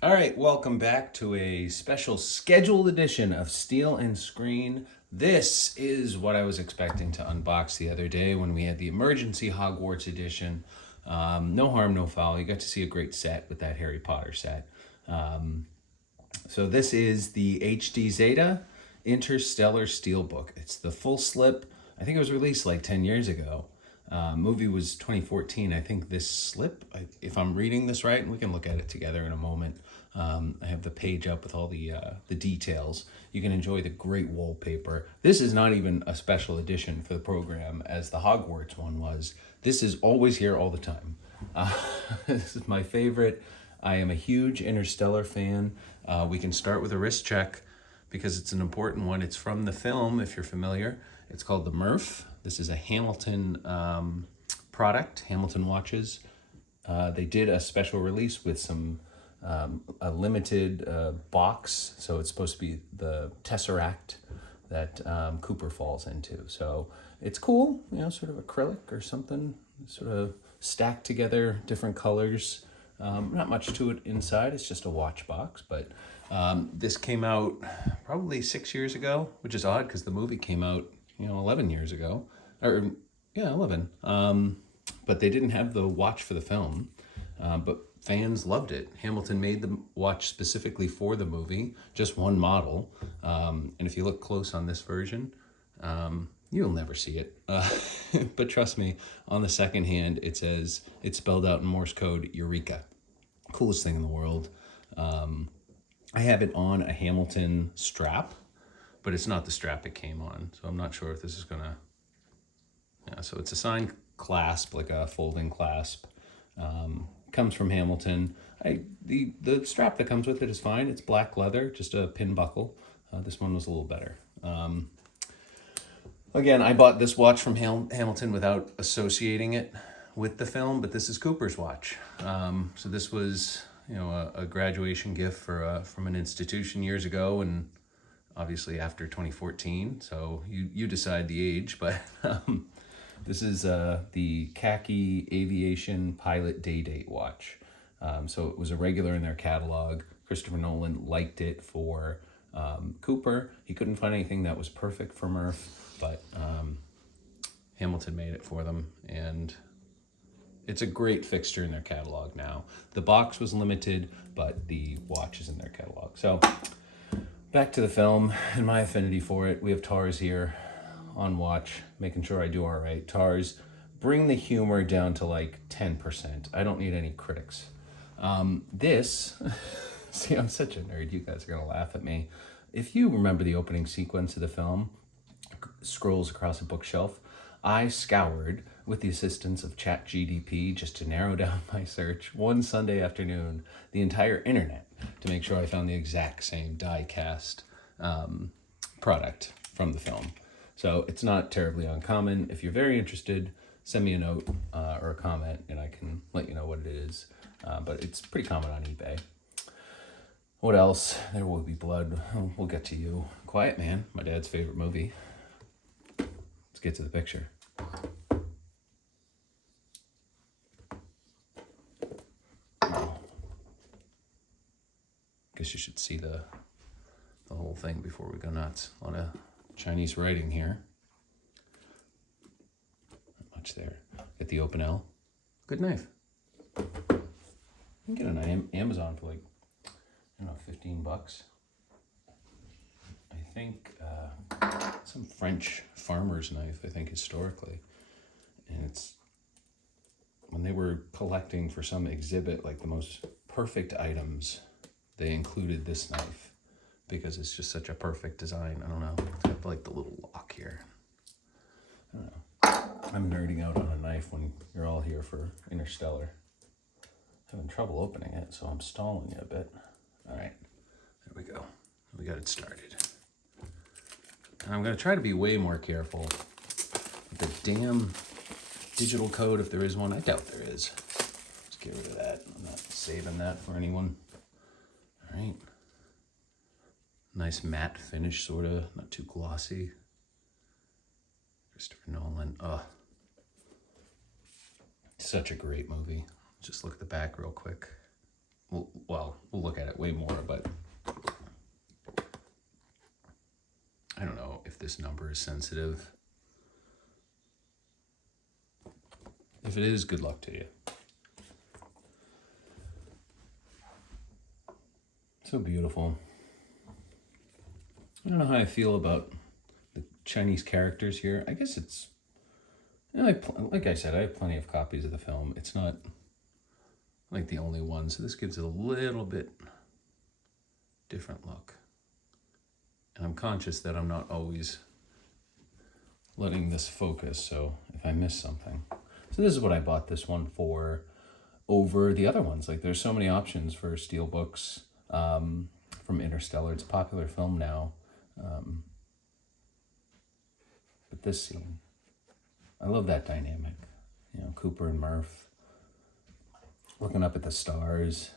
All right, welcome back to a special scheduled edition of Steel and Screen. This is what I was expecting to unbox the other day when we had the emergency Hogwarts edition. No harm, no foul. You got to see a great set with that Harry Potter set. So this is the HDzeta Interstellar Steelbook. It's the full slip. I think it was released like 10 years ago. Movie was 2014. I think this slip, if I'm reading this right, and we can look at it together in a moment. I have the page up with all the details. You can enjoy the great wallpaper. This is not even a special edition for the program as the Hogwarts one was. This is always here all the time. This is my favorite. I am a huge Interstellar fan. We can start with a wrist check because it's an important one. It's from the film, if you're familiar. It's called the Murph. This is a Hamilton product, Hamilton watches. They did a special release with some a limited box, so it's supposed to be the Tesseract that Cooper falls into. So it's cool, sort of acrylic or something, sort of stacked together, different colors. Not much to it inside, it's just a watch box, but this came out probably 6 years ago, which is odd because the movie came out 11 years ago, or 11. But they didn't have the watch for the film, but fans loved it. Hamilton made the watch specifically for the movie, just one model. And if you look close on this version, you'll never see it. But trust me, on the second hand, it says, it's spelled out in Morse code, Eureka. Coolest thing in the world. I have it on a Hamilton strap, but it's not the strap it came on. So I'm not sure if this is gonna, so it's a signed clasp, like a folding clasp. Comes from Hamilton. The strap that comes with it is fine. It's black leather, just a pin buckle. This one was a little better. Again, I bought this watch from Hamilton without associating it with the film, but this is Cooper's watch. So this was, a graduation gift from an institution years ago, and obviously after 2014. So you decide the age, but this is the khaki aviation pilot day date watch. So it was a regular in their catalog. Christopher Nolan liked it for Cooper. He couldn't find anything that was perfect for Murph, but Hamilton made it for them, and it's a great fixture in their catalog now. The box was limited, but the watch is in their catalog. So back to the film and my affinity for it. We have Tars here on watch, making sure I do all right. Tars, bring the humor down to like 10%. I don't need any critics. This, see, I'm such a nerd. You guys are gonna laugh at me. If you remember the opening sequence of the film, scrolls across a bookshelf, I scoured with the assistance of ChatGDP just to narrow down my search one Sunday afternoon, the entire internet, to make sure I found the exact same die-cast product from the film. So it's not terribly uncommon. If you're very interested, send me a note or a comment and I can let you know what it is. But it's pretty common on eBay. What else? There Will Be Blood. We'll get to you. Quiet Man, my dad's favorite movie. Let's get to the picture. Guess you should see the whole thing before we go nuts. A lot of Chinese writing here. Not much there. Get the open L. Good knife. You can get it on Amazon for like, 15 bucks. I think some French farmer's knife, I think, historically. And it's when they were collecting for some exhibit, like the most perfect items, they included this knife because it's just such a perfect design. I don't know. It's got like the little lock here. I don't know. I'm nerding out on a knife when you're all here for Interstellar. Having trouble opening it, so I'm stalling it a bit. All right, there we go. We got it started. And I'm gonna try to be way more careful with the damn digital code, if there is one. I doubt there is. Let's get rid of that. I'm not saving that for anyone. All right. Nice matte finish, sort of, not too glossy. Christopher Nolan. Such a great movie. Just look at the back real quick. We'll we'll look at it way more, but I don't know if this number is sensitive. If it is, good luck to you. So beautiful. I don't know how I feel about the Chinese characters here. I guess it's, you know, like I said, I have plenty of copies of the film. It's not like the only one, so this gives it a little bit different look. And I'm conscious that I'm not always letting this focus, so if I miss something. So this is what I bought this one for over the other ones. Like, there's so many options for steelbooks from Interstellar. It's a popular film now. But this scene, I love that dynamic. You know, Cooper and Murph looking up at the stars.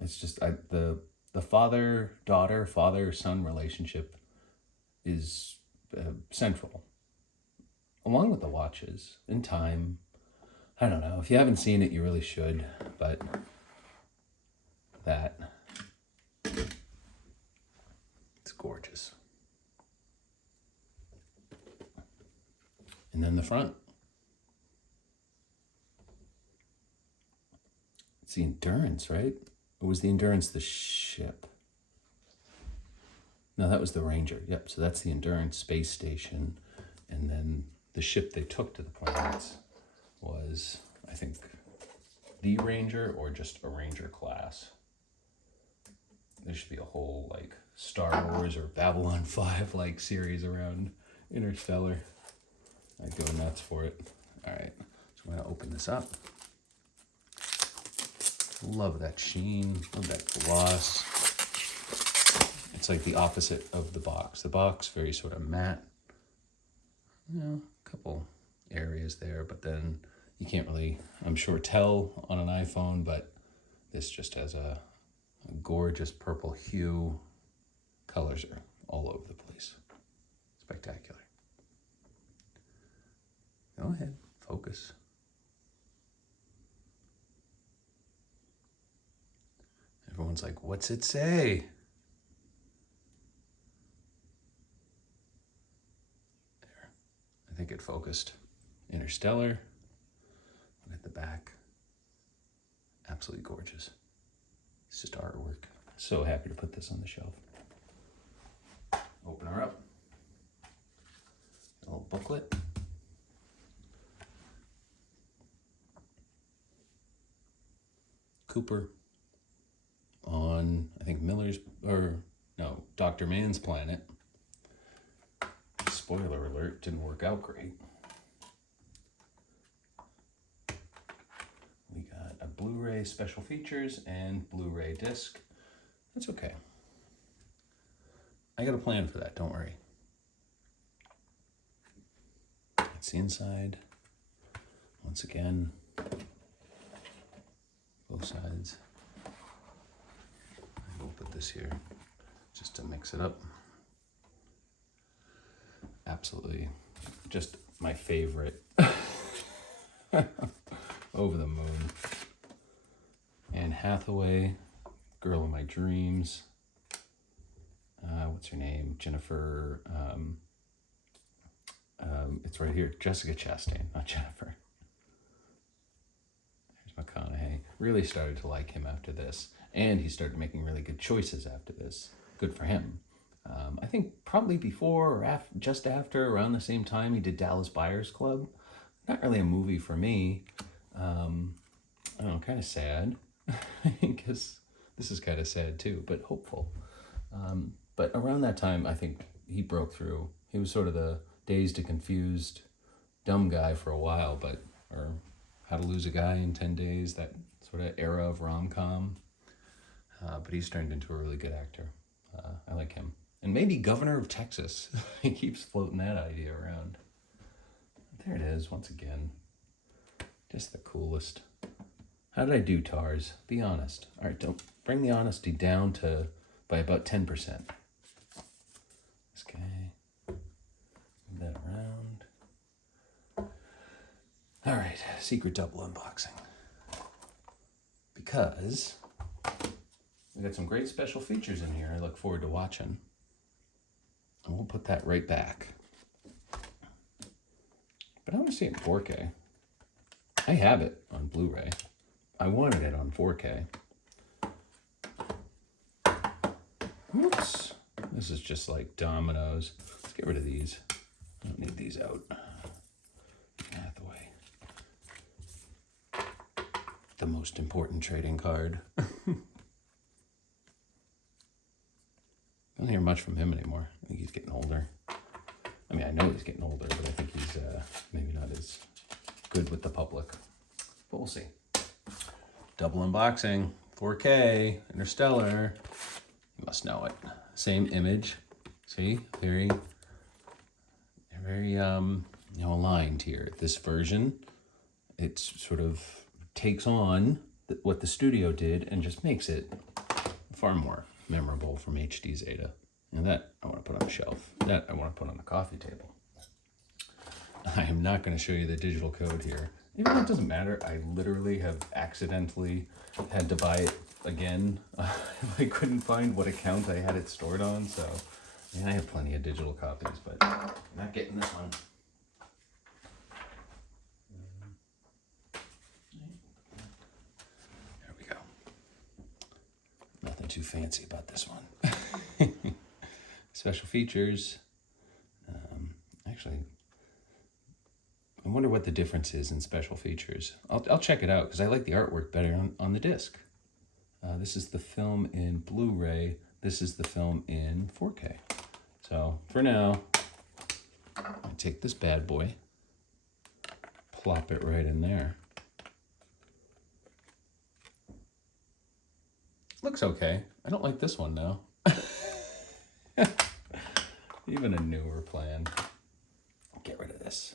It's just the father-daughter, father-son relationship is central, along with the watches and time. I don't know. If you haven't seen it, you really should. But that, it's gorgeous. And then the front. It's the Endurance, right? Or was the Endurance the ship? No, that was the Ranger. Yep, so that's the Endurance space station. And then the ship they took to the planets was, I think, the Ranger or just a Ranger class. There should be a whole, like, Star Wars or Babylon 5 like series around Interstellar. I'd go nuts for it. All right, so I'm gonna open this up. Love that sheen, love that gloss. It's like the opposite of the box. The box, very sort of matte. You know, a couple areas there, but then you can't really, I'm sure, tell on an iPhone, but this just has a gorgeous purple hue. Colors are all over the place. Spectacular. Go ahead, focus. Everyone's like, what's it say? There, I think it focused. Interstellar. Look at the back. Absolutely gorgeous. It's just artwork. So happy to put this on the shelf. Open her up. A little booklet. Cooper on, I think, Dr. Mann's planet. Spoiler alert, didn't work out great. We got a Blu-ray special features and Blu-ray disc. That's okay. I got a plan for that, don't worry. That's the inside. Once again, both sides. I will put this here just to mix it up. Absolutely, just my favorite. Over the moon. Anne Hathaway, girl of my dreams. What's her name? Jennifer. It's right here. Jessica Chastain, not Jennifer. There's McConaughey. Really started to like him after this. And he started making really good choices after this. Good for him. I think probably before or after, just after, around the same time, he did Dallas Buyers Club. Not really a movie for me. I don't know, kind of sad. Because this is kind of sad too, but hopeful. But around that time, I think he broke through. He was sort of the dazed and confused dumb guy for a while, or How to Lose a Guy in 10 Days, that sort of era of rom-com. But he's turned into a really good actor. I like him. And maybe Governor of Texas. He keeps floating that idea around. There it is, once again. Just the coolest. How did I do, Tars? Be honest. All right, don't bring the honesty down by about 10%. This guy. Move that around. All right, secret double unboxing. Because We got some great special features in here I look forward to watching. And we'll put that right back. But I want to see it in 4K. I have it on Blu-ray. I wanted it on 4K. Oops. This is just like dominoes. Let's get rid of these. I don't need these out. Get out of the way. The most important trading card. I don't hear much from him anymore. I think he's getting older. I mean, I know he's getting older, but I think he's maybe not as good with the public. But we'll see. Double unboxing, 4K, Interstellar. You must know it. Same image. See, very aligned here. This version, it's sort of takes on what the studio did and just makes it far more memorable from HDzeta. And that I want to put on a shelf. That I want to put on the coffee table. I am not going to show you the digital code here. Even though it doesn't matter, I literally have accidentally had to buy it again. I couldn't find what account I had it stored on, so I mean, I have plenty of digital copies, but I'm not getting this one. There we go. Nothing too fancy about this one. Special features. Actually, I wonder what the difference is in special features. I'll check it out because I like the artwork better on the disc. This is the film in Blu-ray. This is the film in 4K. So for now, I take this bad boy, plop it right in there. Looks okay. I don't like this one now. Even a newer plan. Get rid of this.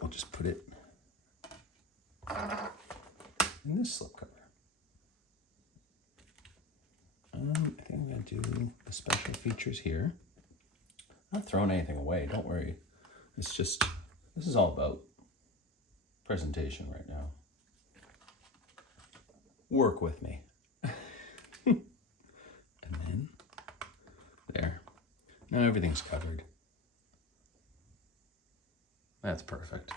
We'll just put it in this slipcover. I think I'm going to do the special features here. I'm not throwing anything away, don't worry. It's just, this is all about presentation right now. Work with me. And then, there. Now everything's covered. That's perfect.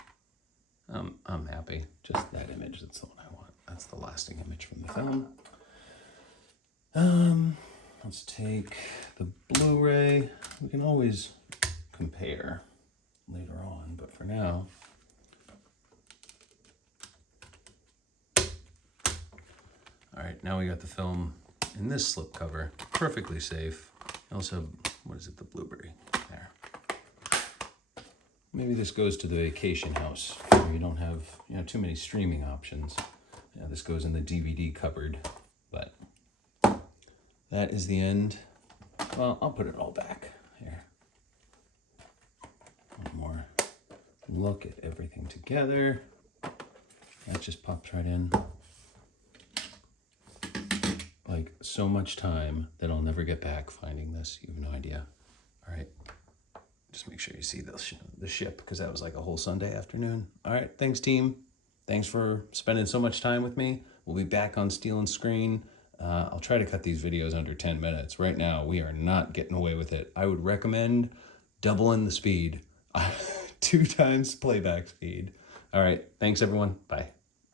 I'm happy. Just that image, that's the one I want. That's the lasting image from the film. Let's take the Blu-ray. We can always compare later on, but for now, all right, now we got the film in this slipcover, perfectly safe. Also, what is it, the Blueberry, there. Maybe this goes to the vacation house where you don't have, too many streaming options. Yeah, this goes in the DVD cupboard, but that is the end. Well, I'll put it all back here. One more look at everything together. That just pops right in. Like so much time that I'll never get back finding this. You have no idea. All right. Just make sure you see the ship because that was like a whole Sunday afternoon. All right. Thanks, team. Thanks for spending so much time with me. We'll be back on Steel and Screen. I'll try to cut these videos under 10 minutes. Right now, we are not getting away with it. I would recommend doubling the speed. 2 times playback speed. All right. Thanks, everyone. Bye.